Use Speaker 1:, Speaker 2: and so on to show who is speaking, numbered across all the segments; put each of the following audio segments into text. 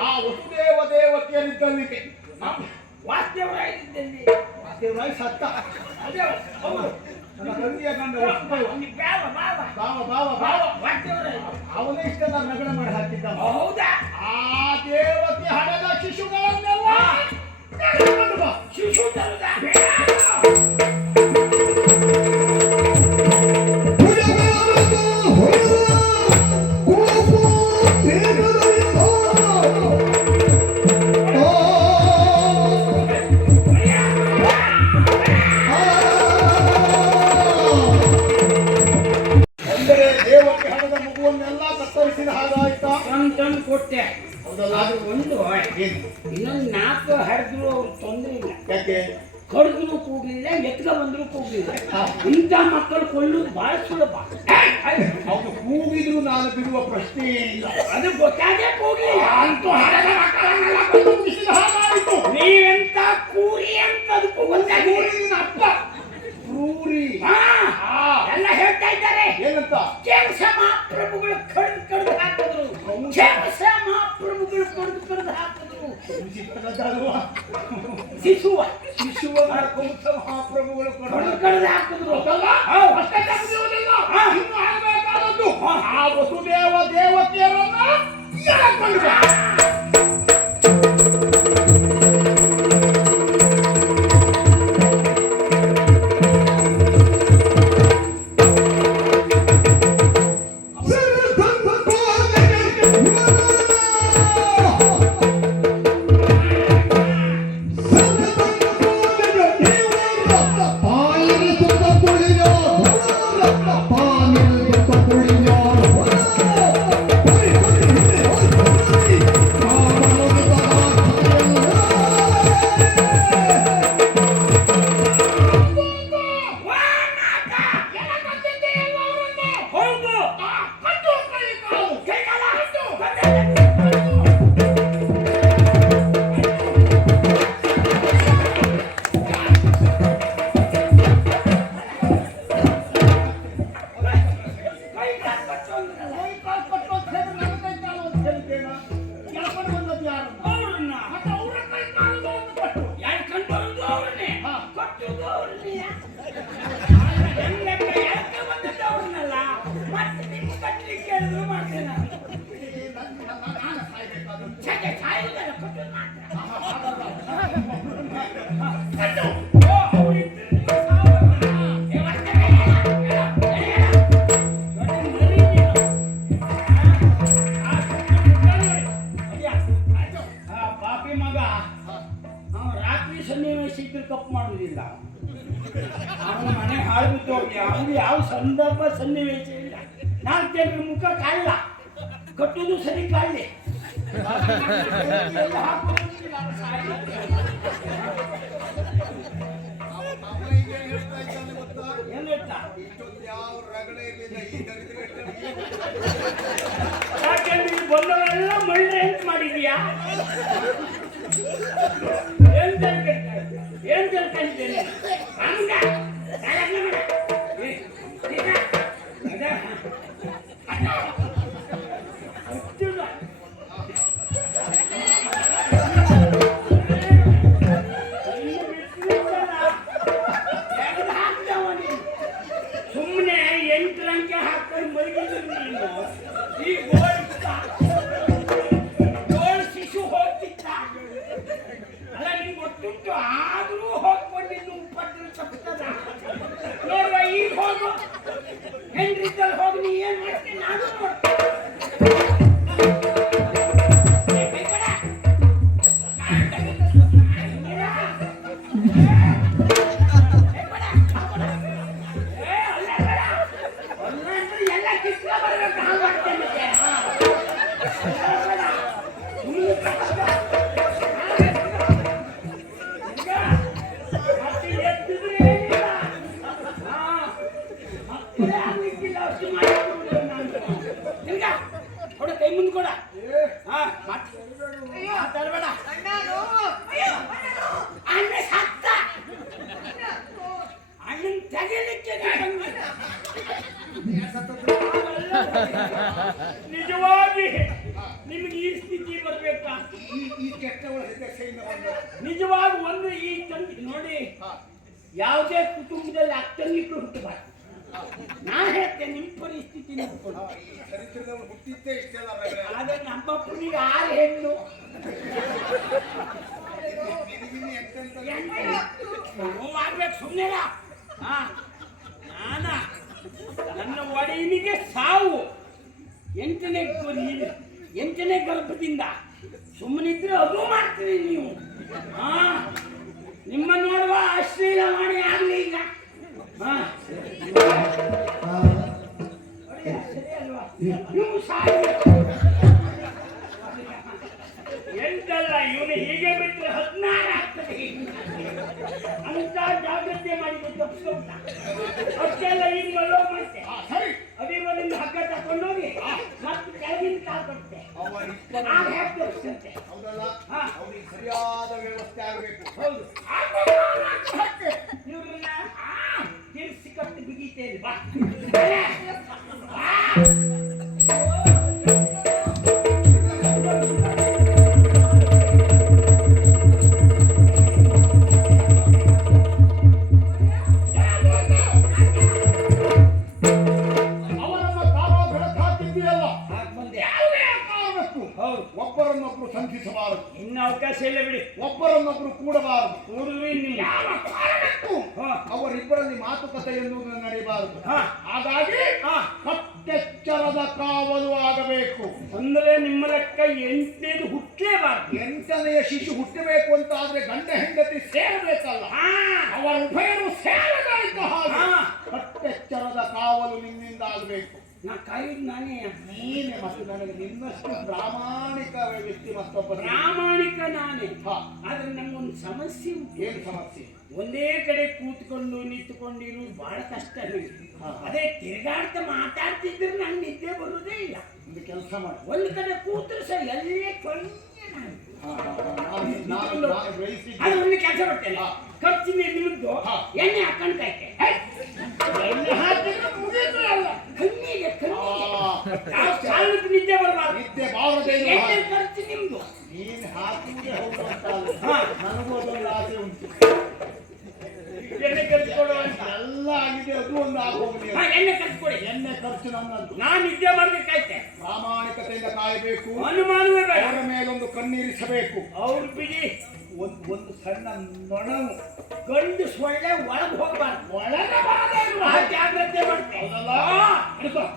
Speaker 1: ಆ ವಸುದೇವ ದೇವತೆಯರಿದ್ದಲ್ಲಿ
Speaker 2: ವಾಸುದೇವರಾಯಿದ್ದಲ್ಲಿ
Speaker 1: ವಾಸುದೇವರಾಯ್ ಸತ್ತ.
Speaker 2: ಅದೇ
Speaker 1: ಅವರು. ತಂದೆಯ ಗಂಡ ವಸುದೇವ
Speaker 2: ಬಾವ. ಬಾವ
Speaker 1: ಬಾವ ಅವನೇ ಇಷ್ಟೆಲ್ಲ ನಗಡ ಮಾಡ
Speaker 2: ಅದು ಗೊತ್ತಾಗೇ ಕೂಗಿ
Speaker 1: ಅಂತೂ ಹಾಗಾಯಿತು.
Speaker 2: ನೀವೆಂತ ಕೂರಿ ಅಂತ ಅದು
Speaker 1: ಕೂಗಲ್ದಾಗಿ ಅಪ್ಪ. ಕ್ರೂರಿ
Speaker 2: ಎಲ್ಲ ಹೇಳ್ತಾ ಇದ್ದಾರೆ.
Speaker 1: ಏನಂತ?
Speaker 2: ಕೆಲಸ ಮಹಾಪ್ರಭುಗಳು ಕಡ್ದು ಕಡ್ದು ಹಾಕಿದ್ರು. ಕೆಲಸ ಮಹಾಪ್ರಭುಗಳು ಕಡ್ದು ಕಡ್ದು ಹಾಕಿದ್ರು. ಶಿಶುವ.
Speaker 1: ಶಿಶುವ ಮಾಡ್ಕೊಂಡು ಮಹಾಪ್ರಭುಗಳು
Speaker 2: ಕಡ್ದು ಕಡ್ದು ಹಾಕಿದ್ರು. Yeah, ಹಾಳ್ಬಿಟ್ಟು ಹೋಗಿ ಅವ್ರು ಯಾವ ಸಂದರ್ಭ ಸನ್ನಿವೇಶ ಇಲ್ಲ. ನಾಲ್ಕು ಜನರ ಮುಖ ಕಾಯಿಲ್ಲ. ಕಟ್ಟೋದು ಸರಿ
Speaker 1: ಕಾಯಿಲೆ. ಹೇಳ್ತಾ ಗೊತ್ತಾ?
Speaker 2: ಅಲ್ಲಾ ಬರ್ತಕ್ಕೆ ಹಾ ನೀ ಕದಕ ಹಾ
Speaker 3: ಅಣ್ಣ
Speaker 2: ತಗೆಲಿಕ್ಕೆ ಬಂದಿ ನಿಜವಾಗಿ ನಿಮಗೆ ಈ ಸ್ಥಿತಿ ಬರ್ಬೇಕಾ?
Speaker 1: ಈ ಈ ಕೆಟ್ಟವಳ ಹೆದೆಸೆಯಿಂದ ಬಂದ
Speaker 2: ನಿಜವಾಗಿ ಒಂದು ಈ ತಂದೆ ನೋಡಿ ಯಾವುದೇ ಕುಟುಂಬದಲ್ಲಿ ಅಕ್ಕಂಗಿಟ್ಟು ಹುಟ್ಟಬಾರ್ದು. ನಾ ಹೇಳ್ತೇನೆ ನಿಮ್ಮ ಪರಿಸ್ಥಿತಿ ನೋಡ್ಕೊಂಡು
Speaker 1: ಚರಿತ್ರದವರು ಹುಟ್ಟಿದ್ದೇ ಇಷ್ಟೆಲ್ಲ
Speaker 2: ಆದ್ರೆ ನಮ್ಮ ನಮ್ಮಪ್ಪನಿಗೆ ಆರು ಹೆಣ್ಣು. ಮಾಡ್ಬೇಕು ಸುಮ್ಮನೆ ಹಾ. ನಾನ ಒಡೆಯನಿಗೆ ಸಾವು ಎಂಟನೇ ಎಂಟನೇ ಗರ್ಭದಿಂದ ಸುಮ್ಮನಿದ್ರೆ ಅದು ಮಾಡ್ತೀರಿ ನೀವು ಹಾ ನಿಮ್ಮ ನೋಡುವ ಅಶ್ಲೀಲ ಮಾಡಿ ಆಗ್ಲಿ ಈಗ ಅಲ್ವಾ? ನೀವು. ಎಂಟಲ್ಲ, ಇವನು ಹೀಗೆ ಬಿಟ್ಟರೆ ಹದಿನಾರು ಆಗ್ತದೆ ಅಂತ ಜಾಗ್ರತೆ ಮಾಡಿ ತಪ್ಪಿಸ್ಕೊಂಡ ಅಷ್ಟೆಲ್ಲ ಈಗ ಮಲ್ಲೋ ಮತ್ತೆ
Speaker 1: ಆ, ಸರಿ
Speaker 2: ಅಭಿಮನಿಂದ ಹಗ್ಗ ತಕೊಂಡೋಗಿ ಮತ್ತೆ ಕೆಳಗಿನ ಕಾಲ್ ಕೊಡ್ತೆ
Speaker 1: ಅವ ಇಪ್ಪತ್ತು
Speaker 2: ಆಗ
Speaker 1: ಹೌದಲ್ಲ
Speaker 2: ಹಾ.
Speaker 1: ಅವ್ರಿಗೆ ಸರಿಯಾದ ವ್ಯವಸ್ಥೆ ಆಗಬೇಕು
Speaker 2: ಹೌದು ಅವಕಾಶ ಇಲ್ಲ ಬಿಡಿ.
Speaker 1: ಒಬ್ಬರನ್ನೊಬ್ರು ಕೂಡಬಾರದು.
Speaker 2: ಕೂಡುವೆ ನಿಮ್ಮ
Speaker 1: ಯಾವ ಕಾರಣಕ್ಕೂ
Speaker 2: ಹಾ.
Speaker 1: ಅವರಿಬ್ಬರಲ್ಲಿ ಮಾತುಕತೆ ಎನ್ನುವುದು ನಡೆಯಬಾರದು. ಹಾಗಾಗಿ. ಕಟ್ಟೆಚ್ಚರದ ಕಾವಲು ಆಗಬೇಕು.
Speaker 2: ಅಂದ್ರೆ ನಿಮ್ಮ ಲೆಕ್ಕ ಎಂಟನೇದು ಹುಟ್ಟಲೇಬಾರದು.
Speaker 1: ಎಂಟನೆಯ ಶಿಶು ಹುಟ್ಟಬೇಕು ಅಂತ ಆದ್ರೆ ಗಂಡ ಹೆಂಡತಿ ಸೇರಬೇಕಲ್ಲ. ಅವರ ಉಭಯರು ಸೇರಬೇಕು ಹಾಗೆ. ಕಟ್ಟೆಚ್ಚರದ ಕಾವಲು ನಿನ್ನಿಂದ ಆಗಬೇಕು.
Speaker 2: ನಾ ನಾನೇ
Speaker 1: ನೀನೆ ಮತ್ತು ನನಗೆ ನಿನ್ನಷ್ಟು ಪ್ರಾಮಾಣಿಕ ವ್ಯಕ್ತಿ ಮತ್ತೊಬ್ಬ
Speaker 2: ಪ್ರಾಮಾಣಿಕ ನಾನೇ. ಆದ್ರೆ ನಮ್ಗೊಂದು ಸಮಸ್ಯೆ
Speaker 1: ಏನು ಸಮಸ್ಯೆ?
Speaker 2: ಒಂದೇ ಕಡೆ ಕೂತ್ಕೊಂಡು ನಿಂತ್ಕೊಂಡಿರು ಬಹಳ ಕಷ್ಟ ಅದೇ ತಿರುಗಾಡ್ತಾ ಮಾತಾಡ್ತಿದ್ರೆ ನಂಗೆ ನಿದ್ದೆ ಬರುವುದೇ ಇಲ್ಲ.
Speaker 1: ಒಂದು ಕೆಲಸ ಮಾಡಿ.
Speaker 2: ಒಂದು ಕಡೆ ಕೂತ್ರೆ ಸರ್ ಎಲ್ಲೇ ನಾನು. ಅದು ಒಂದು ಕೆಲಸ ಬರ್ತೇನೆ.
Speaker 1: ಹಾ.
Speaker 2: ಖರ್ಚಿನ ನಿಮ್ದು
Speaker 1: ಹಾ.
Speaker 2: ಎಣ್ಣೆ ಹಾಕೊಂಡು ಕಾಯ್ತೆ
Speaker 1: ಎಣ್ಣೆ ಹಾಕಿದ್ರೆ ಮುಗೀತು ಎಲ್ಲ.
Speaker 2: ಕಣ್ಣಿಗೆ ಕಣ್ಣಿಗೆ
Speaker 1: ಆ,
Speaker 2: ಯಾವ ಕಾರಣಕ್ಕೂ ನಿದ್ದೆ ಬರಬಾರ್ದು
Speaker 1: ನಿದ್ದೆ
Speaker 2: ಎಣ್ಣೆ ಖರ್ಚು ನಿಮ್ದು
Speaker 1: ನೀನ್
Speaker 2: ಹಾಕಿ.
Speaker 1: ನನಗೂ ಅದೊಂದು ಆಸೆ ಉಂಟು.
Speaker 2: ಎಣ್ಣೆ ಖರ್ಚು ಕೊಡು ಅಂತ.
Speaker 1: ಎಲ್ಲ ಆಗಿದೆ ಅದು ಒಂದು ಆಗೋಗ್ಲಿ
Speaker 2: ಹಾ, ಎಣ್ಣೆ ಖರ್ಚು ಕೊಡಿ
Speaker 1: ಎಣ್ಣೆ ಖರ್ಚು ನನ್ನದು
Speaker 2: ನಾನು ನಿದ್ದೆ ಮಾಡ್ಬೇಕಾಯ್ತೆ
Speaker 1: ಪ್ರಾಮಾಣಿಕತೆಯಿಂದ ಕಾಯಬೇಕು.
Speaker 2: ಅನುಮಾನವೇ ಬೇಡ.
Speaker 1: ಅವರ ಮೇಲೊಂದು ಕಣ್ಣಿರಿಸಬೇಕು.
Speaker 2: ಅವ್ರು ಬಿಡಿ.
Speaker 1: ಒಂದು ಒಂದು ಸಣ್ಣ ನೊಣವು.
Speaker 2: ಗಂಡು ಸೊಳ್ಳೆ ಒಳಗೆ ಹೋಗಬಾರ್ದು.
Speaker 1: ಒಳಗೆ.
Speaker 2: ಜಾಗ್ರತೆ ಮಾಡ್ತೆ.
Speaker 1: ಹೌದಲ್ಲ?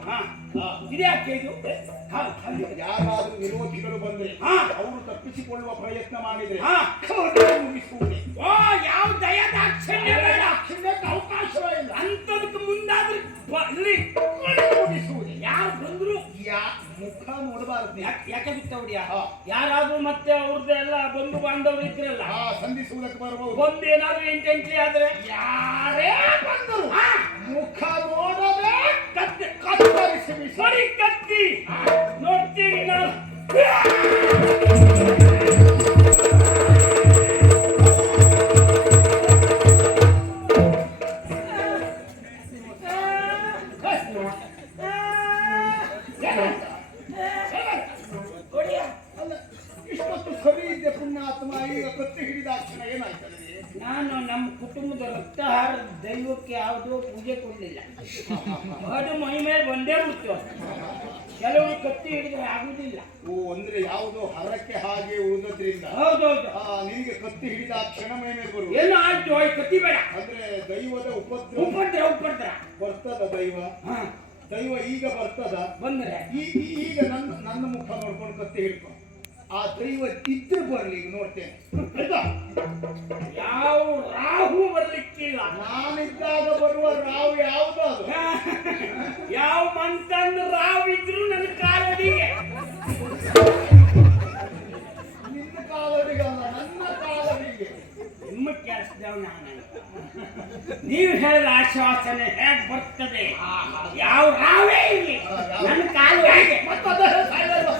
Speaker 2: ಹಾ. ಹಾ. ಇದೇ
Speaker 1: ಯಾರಾದರೂ ವಿರೋಧಿಗಳು ಬಂದ್ರೆ
Speaker 2: ಹಾ.
Speaker 1: ಅವರು ತಪ್ಪಿಸಿಕೊಳ್ಳುವ ಪ್ರಯತ್ನ ಮಾಡಿದ್ರೆ ಮುಗಿಸುವುದೇ
Speaker 2: ಯಾವ ದಯದಾಕ್ಷಣ್ಯ ಬೇಡ.
Speaker 1: ದಾಕ್ಷಿಣ್ಯಕ್ಕೆ ಅವಕಾಶವೇ ಇಲ್ಲ.
Speaker 2: ಅಂತದಕ್ಕೆ ಮುಂದಾದ್ರೆ
Speaker 1: ಮುಗಿಸುವುದೇ
Speaker 2: ಯಾರು ಬಂದ್ರು
Speaker 1: ಯಾ ಮುಖ ನೋಡಬಾರದು
Speaker 2: ಯಾಕ
Speaker 1: ಬಿತ್ತವ್ರಿ.
Speaker 2: ಯಾರಾದ್ರೂ ಮತ್ತೆ ಅವ್ರದ್ದೆಲ್ಲ ಬಂಧು ಬಾಂಧವರು ಇದ್ರಲ್ಲ.
Speaker 1: ಸಂಧಿಸುವುದಕ್ಕೆ ಬರಬಹುದು.
Speaker 2: ಬಂದು ಏನಾದ್ರೂ ಆದ್ರೆ
Speaker 1: ಯಾರೇ ಬಂದರು. ಮುಖ
Speaker 2: ಕತ್ತೆ கொடி ನಾನು ನಮ್ಮ ಕುಟುಂಬದ ರಕ್ತಹಾರ ದೈವಕ್ಕೆ ಯಾವುದೋ ಪೂಜೆ ಕೊಡಲಿಲ್ಲ. ಅದು ಮೈ ಮೇಲೆ ಬಂದೇ ಬಿಡ್ತು ಕೆಲವರು ಕತ್ತಿ ಹಿಡಿದ್ರೆ ಆಗುದಿಲ್ಲ.
Speaker 1: ಓ ಅಂದ್ರೆ ಯಾವುದೋ ಹರಕ್ಕೆ ಹಾಗೆ ಉಳಿದ್ರಿಂದ
Speaker 2: ಹೌದೌದು.
Speaker 1: ಆ ನಿನಗೆ ಕತ್ತಿ ಹಿಡಿದ ಕ್ಷಣ ಮೈ ಮೇಲೆ ಬರುವ.
Speaker 2: ಎಲ್ಲ ಆಯ್ತು ಆಯ್ತು ಕತ್ತಿ ಬೇಡ.
Speaker 1: ಅಂದ್ರೆ ದೈವದ ಉಪದ್ರ
Speaker 2: ಉಪದ್ರ ಉಪದ್ರ.
Speaker 1: ಬರ್ತದ ದೈವ?
Speaker 2: ಹಾ.
Speaker 1: ದೈವ ಈಗ ಬರ್ತದ?
Speaker 2: ಬಂದ್ರೆ?
Speaker 1: ಈಗ ನನ್ನ ನನ್ನ ಮುಖ ನೋಡ್ಕೊಂಡು ಕತ್ತಿ ಹಿಡ್ಕೊ. ಆ ದೈವ ಇದ್ರೆ ಬರ್ಲಿ ಈಗ ನೋಡ್ತೇನೆ. ಆಯ್ತಾ? ನಾನಿದ್ದಾಗ ರಾವ್ ಯಾವ್ದು ಅದು?
Speaker 2: ಯಾವ ಮಂತಂದ ರಾವ್ ಇದ್ರು ನನ್ನ ಕಾಲಡಿಗೆ
Speaker 1: ನಿನ್ನ ಕಾಲಡಿಗೆ ಅಲ್ಲ ನನ್ನ ಕಾಲರಿಗೆ
Speaker 2: ನಿಮ್ಮ ಕೆಲಸದವ ನಾನು ನೀವು ಹೇಳಿದ ಆಶ್ವಾಸನೆ ಹೇಗೆ ಬರ್ತದೆ? ಯಾವ ರಾವೇ ಇಲ್ಲಿ? ನನ್ನ ಕಾಲು
Speaker 1: ಮತ್ತೆ ಅದೇ ಸಾಯ್ಲಲ್ವ?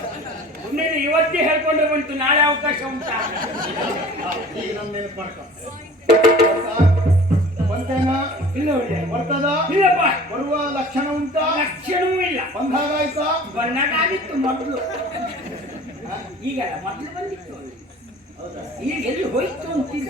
Speaker 2: ನೀನು ಇವತ್ತೇ ಹೇಳ್ಕೊಂಡ್ರೆ ಬಂತು ನಾಳೆ ಅವಕಾಶ ಉಂಟಾ?
Speaker 1: ಈಗ ನಮ್ಮ ನೆನಪು ಮಾಡ್ಕೊ ಬಂತೇನ
Speaker 2: ಇಲ್ಲ ಒಳ್ಳೆ.
Speaker 1: ಬರ್ತದ?
Speaker 2: ಇಲ್ಲಪ್ಪ.
Speaker 1: ಬರುವ ಲಕ್ಷಣ ಉಂಟಾ?
Speaker 2: ಲಕ್ಷಣವೂ ಇಲ್ಲ.
Speaker 1: ಬಂದಾಗಾಯ್ತಾ
Speaker 2: ಬಂದಾಗಿತ್ತು ಮೊದಲು. ಈಗ ಮೊದಲು ಬಂದಿತ್ತು. ಈಗ ಎಲ್ಲಿ ಹೋಯ್ತು ಅಂತಿಲ್ಲ.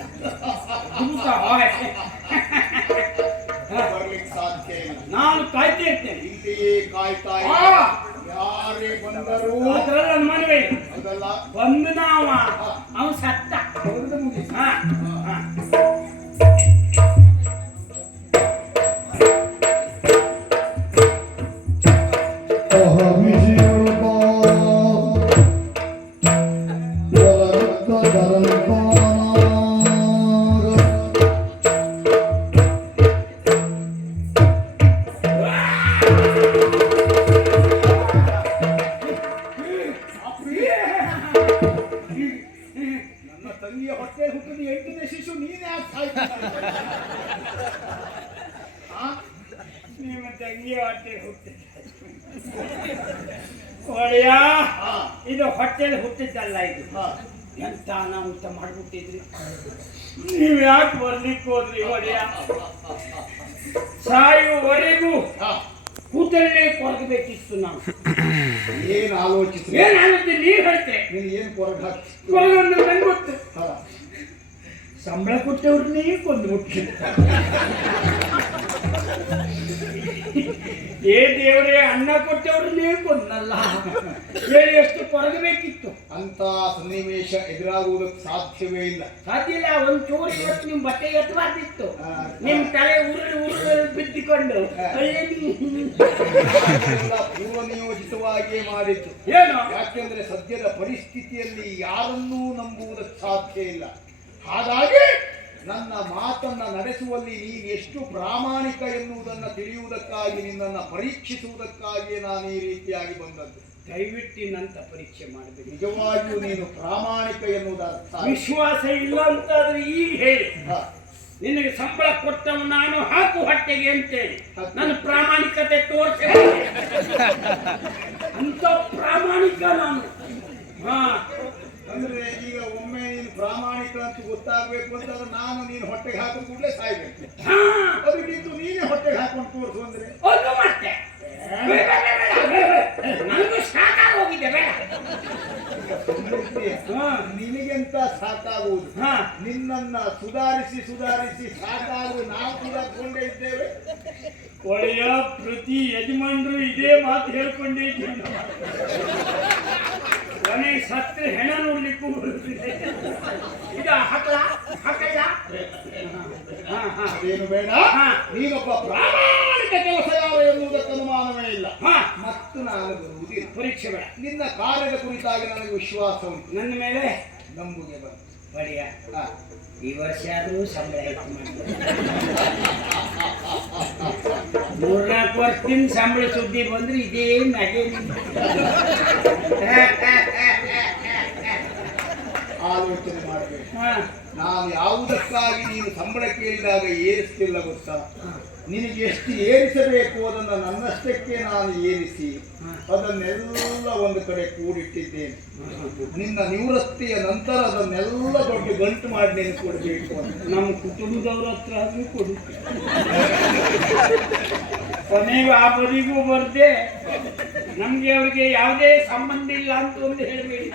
Speaker 1: ಸಾಧ್ಯ
Speaker 2: ನಾನು ಕಾಯ್ತಾ ಇರ್ತೇನೆ.
Speaker 1: ಇಲ್ಲಿಯೇ ಕಾಯ್ತಾ. ಯಾರೇ ಬಂದರೂ
Speaker 2: ಅದರಲ್ಲ ಮನವಿ
Speaker 1: ಹೌದಲ್ಲ?
Speaker 2: ಬಂದು ನಾವ. ಅವನು ಸತ್ತ.
Speaker 1: ಮುಗಿಸಿ ನನ್ನ ತಂಗಿಯ ಹೊಟ್ಟೆ ಹುಟ್ಟಿದ ಎಂಟನೇ ಶಿಶು ನೀನೇ?
Speaker 2: ನಿಮ್ಮ ತಂಗಿಯ ಹೊಟ್ಟೆ ಹುಟ್ಟಿದ.
Speaker 1: ಆ,
Speaker 2: ಇದು ಹೊಟ್ಟೆಲಿ ಹುಟ್ಟಿದ್ದಲ್ಲ ಇದು. ಎಂತ ಅನಾಹುತ ಮಾಡ್ಬಿಟ್ಟಿದ್ರಿ? ನೀವು ಯಾಕೆ ಬರ್ಲಿಕ್ಕೆ ಹೋದ್ರಿ ಒಡೆಯ? ಸಾಯುವವರೆಗೂ
Speaker 1: ಆ,
Speaker 2: ಕೂತಲ್ಲೇ ಕೊರಗಬೇಕಿತ್ತು ನಾವು
Speaker 1: ಏನ್ ಆಲೋಚಿಸಿ
Speaker 2: ಏನಾಗುತ್ತೆ ನೀವ್ ಹೇಳ್ತೆ
Speaker 1: ನೀನು ಏನ್ ಕೊರಗ ಹಾಕಿ
Speaker 2: ಕೊರಗನ್ನು ನಂಗೆ ಗೊತ್ತು
Speaker 1: ಆ,
Speaker 2: ಸಂಬಳ ಕೊಟ್ಟವ್ರನ್ನೇ ಕೊಂದು ಮುಟ್ಟಿ ಏ ದೇವರೇ ಅನ್ನ ಕೊಟ್ಟವ್ರನ್ನೇ ಕೊಂದಲ್ಲ ಹೇಳಿ ಎಷ್ಟು ಕೊರಗಬೇಕಿತ್ತು
Speaker 1: ಅಂತ ಸನ್ನಿವೇಶ ಎದುರಾಗುವುದಕ್ಕೆ ಸಾಧ್ಯವೇ ಇಲ್ಲ.
Speaker 2: ಸಾಧ್ಯ ಇಲ್ಲ ಒಂದ್ ಚೂರು ಇವತ್ತು ನಿಮ್ ಬಟ್ಟೆ ಎತ್ತಬಾರ್ದಿತ್ತು ನಿಮ್ ತಲೆ ಉರುಳು ಉರುಳು ಬಿದ್ದಿಕೊಂಡು
Speaker 1: ಪೂರ್ವ ನಿಯೋಜಿತವಾಗಿಯೇ ಮಾಡಿತ್ತು
Speaker 2: ಏನು?
Speaker 1: ಯಾಕೆಂದ್ರೆ ಸದ್ಯದ ಪರಿಸ್ಥಿತಿಯಲ್ಲಿ ಯಾರನ್ನೂ ನಂಬುವುದಕ್ಕೆ ಸಾಧ್ಯ ಇಲ್ಲ. ಹಾಗಾಗಿ ನನ್ನ ಮಾತನ್ನ ನಡೆಸುವಲ್ಲಿ ನೀನು ಎಷ್ಟು ಪ್ರಾಮಾಣಿಕ ಎನ್ನುವುದನ್ನು ತಿಳಿಯುವುದಕ್ಕಾಗಿ ನಿನ್ನನ್ನು ಪರೀಕ್ಷಿಸುವುದಕ್ಕಾಗಿಯೇ ನಾನು ಈ ರೀತಿಯಾಗಿ ಬಂದದ್ದು.
Speaker 2: ದಯವಿಟ್ಟು ನಂತ ಪರೀಕ್ಷೆ ಮಾಡಿದೆ
Speaker 1: ನಿಜವಾಗಿಯೂ ನೀನು ಪ್ರಾಮಾಣಿಕ ಎನ್ನುವುದರ್ಥ
Speaker 2: ವಿಶ್ವಾಸ ಇಲ್ಲ ಅಂತಾದ್ರೆ ಈಗ ಹೇಳಿ. ನಿನಗೆ ಸಂಬಳ ಕೊಟ್ಟವನು ನಾನು ಹಾಕು ಹೊಟ್ಟೆಗೆ ಅಂತೇಳಿ. ನನ್ನ ಪ್ರಾಮಾಣಿಕತೆ ತೋರಿಸ ಅಂತ ಪ್ರಾಮಾಣಿಕ ನಾನು. ಹಾ.
Speaker 1: ಅಂದ್ರೆ ಈಗ ಒಮ್ಮೆ ನೀನು ಪ್ರಾಮಾಣಿಕ ಅಂತ ಗೊತ್ತಾಗಬೇಕು ಅಂತಂದ್ರೆ ನಾನು ನೀನು ಹೊಟ್ಟೆಗೆ ಹಾಕಿದ ಕೂಡಲೇ ಸಾಯ್ಬೇಕು.
Speaker 2: ಹಾ.
Speaker 1: ಅದು ನಿಂತು ನೀನೇ ಹೊಟ್ಟೆಗೆ ಹಾಕೊಂಡು ತೋರಿಸು ಅಂದ್ರೆ?
Speaker 2: ಅದು ಮತ್ತೆ. ಸಾಕಾಗಿ
Speaker 1: ನಿನಗೆಂತ ಸಾಕಾಗುವುದು?
Speaker 2: ಹಾ.
Speaker 1: ನಿನ್ನನ್ನ ಸುಧಾರಿಸಿ ಸುಧಾರಿಸಿ ಸಾಕಾಗುವ ನಾವು ಕೂಡ ಕೊಂಡೇ ಇದ್ದೇವೆ.
Speaker 2: ಒಳ್ಳೆಯ ಪ್ರತಿ ಯಜಮಾನರು ಇದೇ ಮಾತು ಹೇಳ್ಕೊಂಡೇ ಕೊನೆ ಸತ್ತು ಹೆಣ ನೋಡ್ಲಿಕ್ಕೂ ಈಗ ಹಾಕಲ ಹಾಕಲ್ಲ ಹಾ ಹಾ
Speaker 1: ಅದೇನು ಬೇಡ. ನೀನೊಬ್ಬ ಪ್ರಾಮಾಣಿಕ ಕೆಲಸ ಯಾವ ಎನ್ನುವುದಕ್ಕೆ ಅನುಮಾನವೇ ಇಲ್ಲ.
Speaker 2: ಹಾ.
Speaker 1: ಮತ್ತು ನಾನು ಬರುವುದಿಲ್ಲ.
Speaker 2: ಪರೀಕ್ಷೆ ಬೇಡ.
Speaker 1: ನಿನ್ನ ಕಾರ್ಯದ ಕುರಿತಾಗಿ ನನಗೆ ವಿಶ್ವಾಸ ಉಂಟು.
Speaker 2: ನನ್ನ ಮೇಲೆ
Speaker 1: ನಂಬುಗೆ ಬಂತು
Speaker 2: ಒಡೆಯ
Speaker 1: ಹಾ.
Speaker 2: ಈ ವರ್ಷ ಆದರೂ ಸಂಬಳ ಹೆಚ್ಚು ಮೂರ್ನಾಲ್ಕು ವರ್ಷದಿಂದ ಸಂಬಳ ಸುದ್ದಿ ಬಂದ್ರೆ ಇದೇ ನಗೆ
Speaker 1: ಆಲೋಚನೆ ಮಾಡಬೇಕು. ನಾನು ಯಾವುದಕ್ಕಾಗಿ ನೀನು ಸಂಬಳ ಕೇಳಿದಾಗ ಏರಿಸ್ತಿಲ್ಲ ಗೊತ್ತಾ? ನಿನಗೆ ಎಷ್ಟು ಏರಿಸಬೇಕು ಅದನ್ನು ನನ್ನಷ್ಟಕ್ಕೆ ನಾನು ಏರಿಸಿ ಅದನ್ನೆಲ್ಲ ಒಂದು ಕಡೆ ಕೂಡಿಟ್ಟಿದ್ದೇನೆ. ನಿನ್ನ ನಿವೃತ್ತಿಯ ನಂತರ ಅದನ್ನೆಲ್ಲ ದೊಡ್ಡ ಗಂಟು ಮಾಡಿ ನೀನು ಕೊಡಬೇಕು ಅಂತ.
Speaker 2: ನಮ್ಮ ಕುಟುಂಬದವ್ರ ಹತ್ರ ಆದರೂ ಕೊಡು. ಕೊನೆಗೂ ಆ ಬದಿಗೂ ಬರ್ದೆ. ನಮ್ಗೆ ಅವ್ರಿಗೆ ಯಾವುದೇ ಸಂಬಂಧ ಇಲ್ಲ ಅಂತ ಒಂದು ಹೇಳಬೇಡಿ.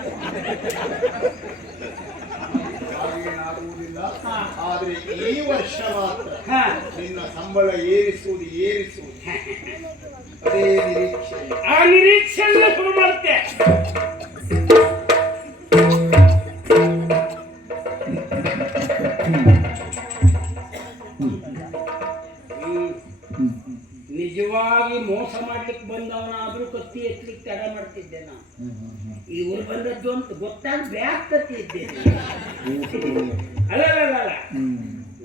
Speaker 1: ಆದ್ರೆ ಈ ವರ್ಷ ಮಾತ್ರ ನಿನ್ನ ಸಂಬಳ ಏರಿಸುವುದು ಏರಿಸುವುದು. ಅದೇ ನಿರೀಕ್ಷೆ.
Speaker 2: ಆ ನಿರೀಕ್ಷೆಯನ್ನ ಶುರು ಮಾಡುತ್ತೆ. ಮಾಡ್ತಿದ್ದೆ ನಾನು. ಇವ್ರು ಬಂದದ್ದು ಅಂತ ಗೊತ್ತಾಗ ಬ್ಯಾಕ್ ಕತ್ತಿದ್ದೇನೆ ಅಲ್ಲ ಅಲ್ಲ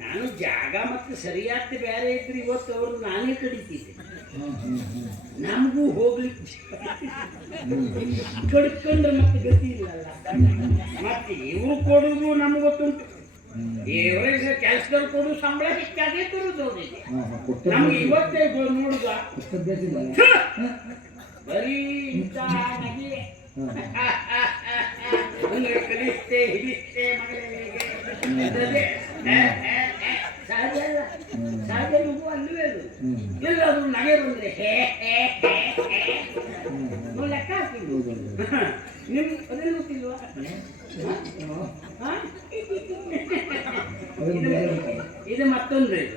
Speaker 2: ನಾನು ಜಾಗ ಮತ್ತು ಸರಿಯಾದ ಬೇರೆ ಇದ್ರೆ ಇವತ್ತು ಅವರು ನಾನೇ ಕಡಿತಿದ್ದೆ. ನಮಗೂ ಹೋಗ್ಲಿಕ್ಕೆ ಕಡ್ಕೊಂಡ್ರೆ ಮತ್ತೆ ಗತಿ ಇಲ್ಲಲ್ಲ. ಮತ್ತೆ ಇವರು ಕೊಡೋದು ನಮ್ಗೆ ಗೊತ್ತುಂಟು. ಇವರಿಗೆ ಕೆಲಸದವ್ರು ಕೊಡು ಸಂಬಳ ಹೆಚ್ಚಾಗೇ ತರುದು ಅವರಿಗೆ. ನಮ್ಗೆ ಇವತ್ತೇ ನೋಡುದ. ಬರೀ ಇಂಥ ನಗೆ ಕಲಿಸ್ತೆ ಹಿಡಿಸ್ತೆ ಮಗಳೇ ಅದೇ ಏ, ಏ, ಏ, ಸಹಜ ಅಲ್ಲ ಸಹಜ ಮಗು ಅಲ್ಲವೇ ಅದು ಎಲ್ಲಾದ್ರೂ ನಗೆ ಬಂದ್ರೆ ಹೇ ಹೇ ಲೆಕ್ಕ ಹಾಕಿದ್ದು ನಿಮ್ ಅದೇ ಗೊತ್ತಿಲ್ವಾ? ಇದು- ಮತ್ತೊಂದು ಇದು